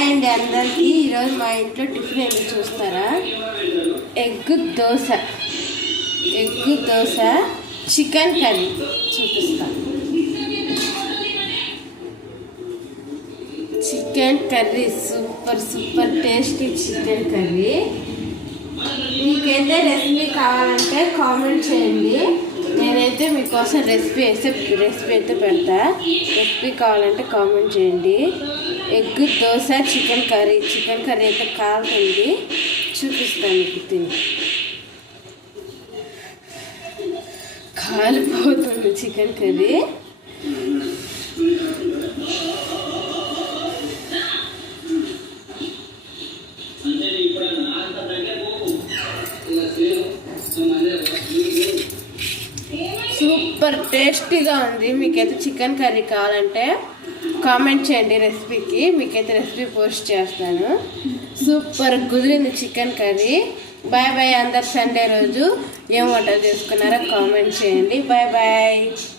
Hi అండి అందరికీ. ఈరోజు మా ఇంట్లో టిఫిన్ ఏంటి చూస్తారా? ఎగ్ దోశ చికెన్ కర్రీ చూపిస్తాను. Chicken curry super tasty chicken curry. మీకైతే రెసిపీ కావాలంటే కామెంట్ చేయండి. నేనైతే మీకోసం రెసిపీ అయితే పెడతా. రెసిపీ కావాలంటే కామెంట్ చేయండి. ఎగ్ దోశ చికెన్ కర్రీ అయితే కావాలండి, చూపిస్తాను మీకు. తిని కాలిపోతుంది చికెన్ కర్రీ. సూపర్ టేస్టీగా ఉంది. మీకైతే చికెన్ కర్రీ కావాలంటే కామెంట్ చేయండి రెసిపీకి. మీకైతే రెసిపీ పోస్ట్ చేస్తాను. సూపర్ కుదిరింది చికెన్ కర్రీ. Bye bye. అందరు సండే రోజు ఏం వంటలు చేసుకున్నారో కామెంట్ చేయండి. Bye bye.